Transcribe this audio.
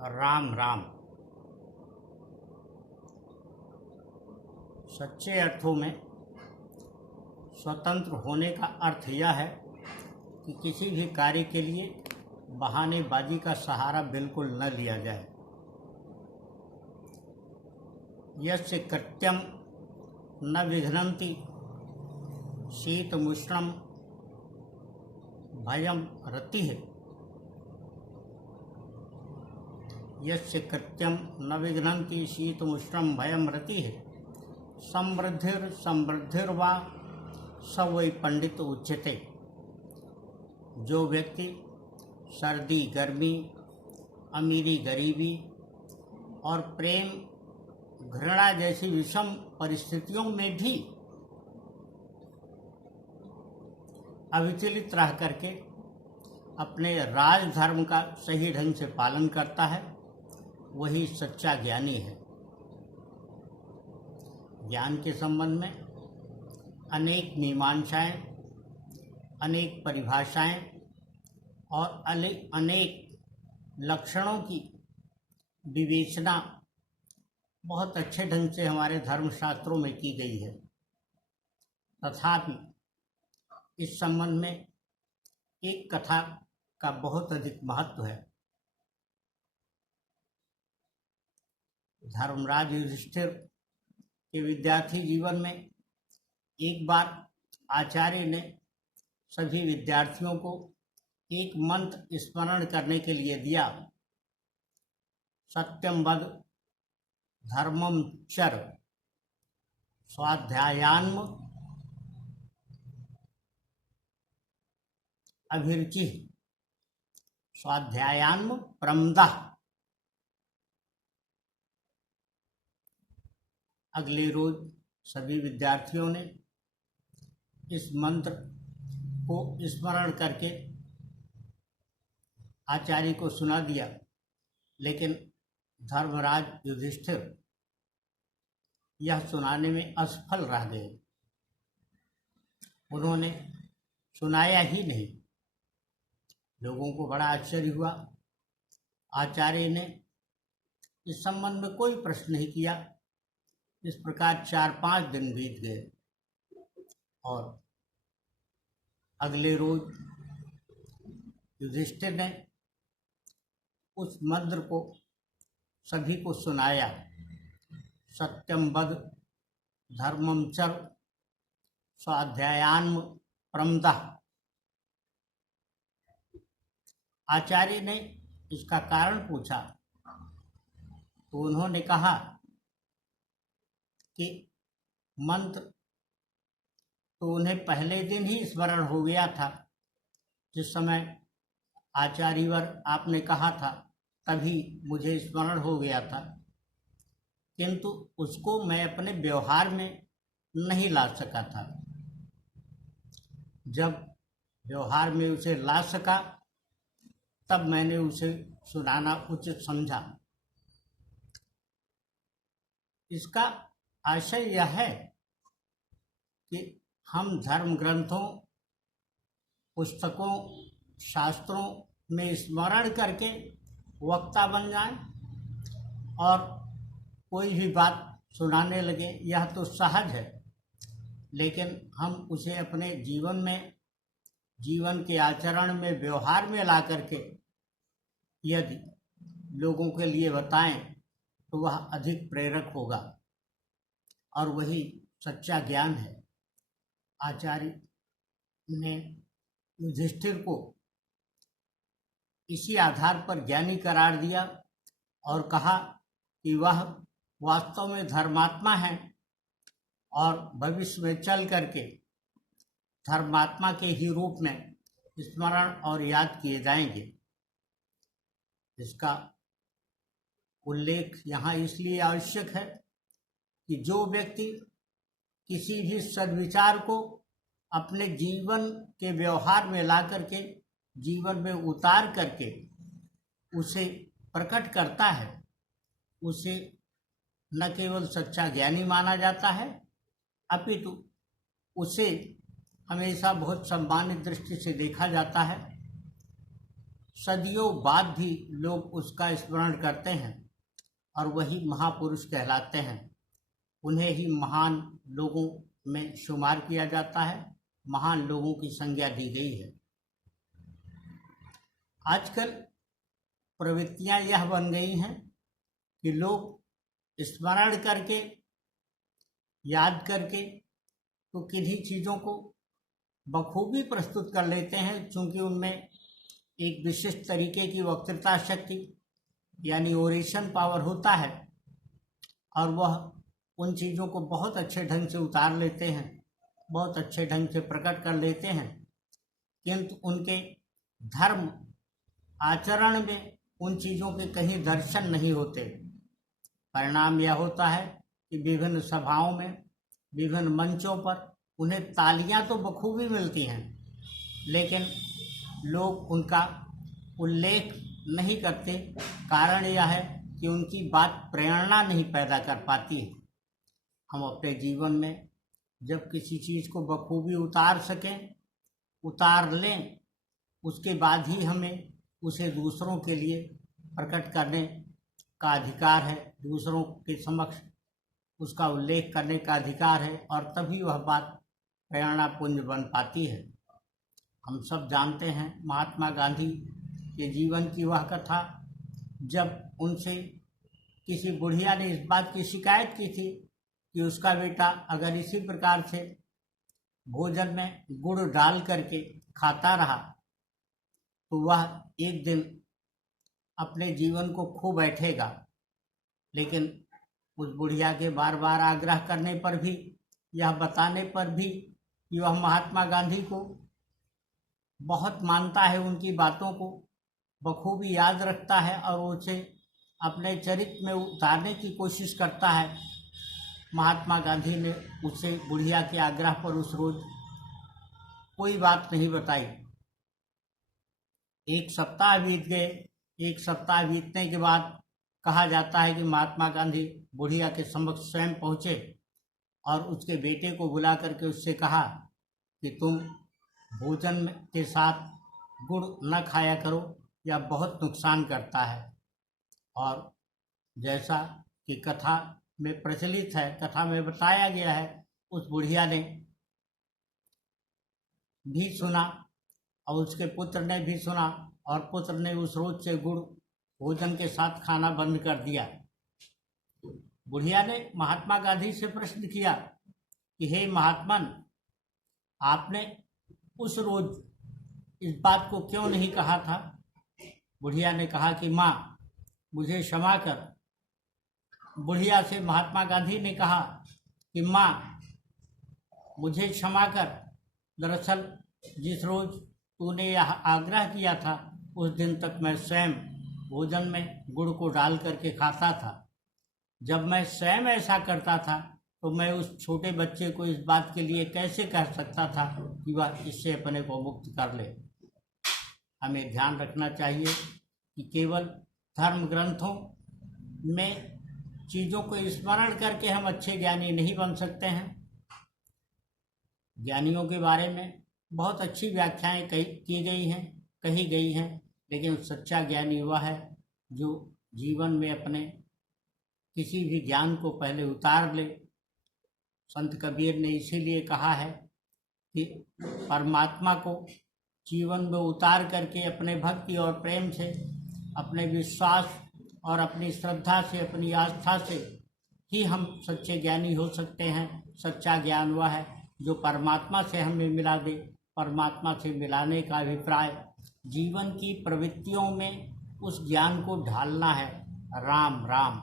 राम राम। सच्चे अर्थों में स्वतंत्र होने का अर्थ यह है कि किसी भी कार्य के लिए बहानेबाजी का सहारा बिल्कुल न लिया जाए। यस्य कृत्यं न विघ्नन्ति शीतमुष्णं भयं रतिः। यस्य कृत्यं न विघ्नन्ति शीतमुष्णं भयं रतिः समृद्धिर्वा स वै पंडित उच्यते। जो व्यक्ति सर्दी गर्मी, अमीरी गरीबी और प्रेम घृणा जैसी विषम परिस्थितियों में भी अविचलित रह करके अपने राजधर्म का सही ढंग से पालन करता है, वही सच्चा ज्ञानी है। ज्ञान के संबंध में अनेक मीमांसाएं, अनेक परिभाषाएं और अनेक लक्षणों की विवेचना बहुत अच्छे ढंग से हमारे धर्मशास्त्रों में की गई है। तथापि इस संबंध में एक कथा का बहुत अधिक महत्व है। धर्मराज युधिष्ठिर के विद्यार्थी जीवन में एक बार आचार्य ने सभी विद्यार्थियों को एक मंत्र स्मरण करने के लिए दिया। सत्यम वद धर्मम चर स्वाध्यायान्म अभिरुचि स्वाध्यायान्म प्रमदः। अगले रोज सभी विद्यार्थियों ने इस मंत्र को स्मरण करके आचार्य को सुना दिया, लेकिन धर्मराज युधिष्ठिर यह सुनाने में असफल रह गए। उन्होंने सुनाया ही नहीं। लोगों को बड़ा आश्चर्य हुआ। आचार्य ने इस संबंध में कोई प्रश्न नहीं किया। इस प्रकार 4-5 दिन बीत गए और अगले रोज युधिष्ठिर ने उस मंत्र को सभी को सुनाया। सत्यम वद धर्मम चर स्वाध्यायान्म प्रमदः। आचार्य ने इसका कारण पूछा तो उन्होंने कहा कि मंत्र तो उन्हें पहले दिन ही स्मरण हो गया था, जिस समय आचार्यवर आपने कहा था तभी मुझे स्मरण हो गया था, किंतु उसको मैं अपने व्यवहार में नहीं ला सका था। जब व्यवहार में उसे ला सका तब मैंने उसे सुनाना उचित समझा। इसका आशय यह है कि हम धर्म ग्रंथों, पुस्तकों, शास्त्रों में स्मरण करके वक्ता बन जाएं और कोई भी बात सुनाने लगे, यह तो सहज है। लेकिन हम उसे अपने जीवन में, जीवन के आचरण में, व्यवहार में ला करके यदि लोगों के लिए बताएं तो वह अधिक प्रेरक होगा और वही सच्चा ज्ञान है। आचार्य ने युधिष्ठिर को इसी आधार पर ज्ञानी करार दिया और कहा कि वह वास्तव में धर्मात्मा है और भविष्य में चल करके धर्मात्मा के ही रूप में स्मरण और याद किए जाएंगे। इसका उल्लेख यहाँ इसलिए आवश्यक है कि जो व्यक्ति किसी भी सद्विचार को अपने जीवन के व्यवहार में ला करके, जीवन में उतार करके उसे प्रकट करता है, उसे न केवल सच्चा ज्ञानी माना जाता है, अपितु उसे हमेशा बहुत सम्मानित दृष्टि से देखा जाता है। सदियों बाद भी लोग उसका स्मरण करते हैं और वही महापुरुष कहलाते हैं। उन्हें ही महान लोगों में शुमार किया जाता है, महान लोगों की संज्ञा दी गई है। आजकल प्रवृत्तियां यह बन गई हैं कि लोग स्मरण करके, याद करके तो किन्हीं चीज़ों को बखूबी प्रस्तुत कर लेते हैं, चूँकि उनमें एक विशिष्ट तरीके की वक्तृता शक्ति यानी ओरेशन पावर होता है और वह उन चीज़ों को बहुत अच्छे ढंग से उतार लेते हैं, बहुत अच्छे ढंग से प्रकट कर लेते हैं, किंतु उनके धर्म आचरण में उन चीज़ों के कहीं दर्शन नहीं होते। परिणाम यह होता है कि विभिन्न सभाओं में, विभिन्न मंचों पर उन्हें तालियां तो बखूबी मिलती हैं, लेकिन लोग उनका उल्लेख नहीं करते। कारण यह है कि उनकी बात प्रेरणा नहीं पैदा कर पाती है। हम अपने जीवन में जब किसी चीज़ को बखूबी उतार सकें, उतार लें, उसके बाद ही हमें उसे दूसरों के लिए प्रकट करने का अधिकार है, दूसरों के समक्ष उसका उल्लेख करने का अधिकार है, और तभी वह बात प्रेरणापुंज बन पाती है। हम सब जानते हैं महात्मा गांधी के जीवन की वह कथा, जब उनसे किसी बुढ़िया ने इस बात की शिकायत की थी कि उसका बेटा अगर इसी प्रकार से भोजन में गुड़ डाल करके खाता रहा तो वह एक दिन अपने जीवन को खो बैठेगा। लेकिन उस बुढ़िया के बार बार आग्रह करने पर भी, यह बताने पर भी कि वह महात्मा गांधी को बहुत मानता है, उनकी बातों को बखूबी याद रखता है और उसे अपने चरित्र में उतारने की कोशिश करता है। महात्मा गांधी ने उसे बुढ़िया के आग्रह पर उस रोज कोई बात नहीं बताई। एक सप्ताह बीत गए। एक सप्ताह बीतने के बाद कहा जाता है कि महात्मा गांधी बुढ़िया के समक्ष स्वयं पहुँचे और उसके बेटे को बुला करके उससे कहा कि तुम भोजन के साथ गुड़ न खाया करो, यह बहुत नुकसान करता है। और जैसा कि कथा में प्रचलित है, कथा में बताया गया है, उस बुढ़िया ने भी सुना और उसके पुत्र ने भी सुना, और पुत्र ने उस रोज से गुड़ भोजन के साथ खाना बंद कर दिया। बुढ़िया ने महात्मा गांधी से प्रश्न किया कि हे महात्मन, आपने उस रोज इस बात को क्यों नहीं कहा था? बुढ़िया ने कहा कि माँ, मुझे क्षमा कर। बुढ़िया से महात्मा गांधी ने कहा कि माँ, मुझे क्षमा कर। दरअसल जिस रोज तूने यह आग्रह किया था उस दिन तक मैं स्वयं भोजन में गुड़ को डाल करके खाता था। जब मैं स्वयं ऐसा करता था तो मैं उस छोटे बच्चे को इस बात के लिए कैसे कह सकता था कि वह इससे अपने को मुक्त कर ले। हमें ध्यान रखना चाहिए कि केवल धर्म ग्रंथों में चीज़ों को स्मरण करके हम अच्छे ज्ञानी नहीं बन सकते हैं। ज्ञानियों के बारे में बहुत अच्छी व्याख्याएं कही गई हैं, लेकिन सच्चा ज्ञानी वह है जो जीवन में अपने किसी भी ज्ञान को पहले उतार ले। संत कबीर ने इसीलिए कहा है कि परमात्मा को जीवन में उतार करके अपने भक्ति और प्रेम से, अपने विश्वास और अपनी श्रद्धा से, अपनी आस्था से ही हम सच्चे ज्ञानी हो सकते हैं। सच्चा ज्ञान वह है जो परमात्मा से हमें मिला दे। परमात्मा से मिलाने का अभिप्राय जीवन की प्रवृत्तियों में उस ज्ञान को ढालना है। राम राम।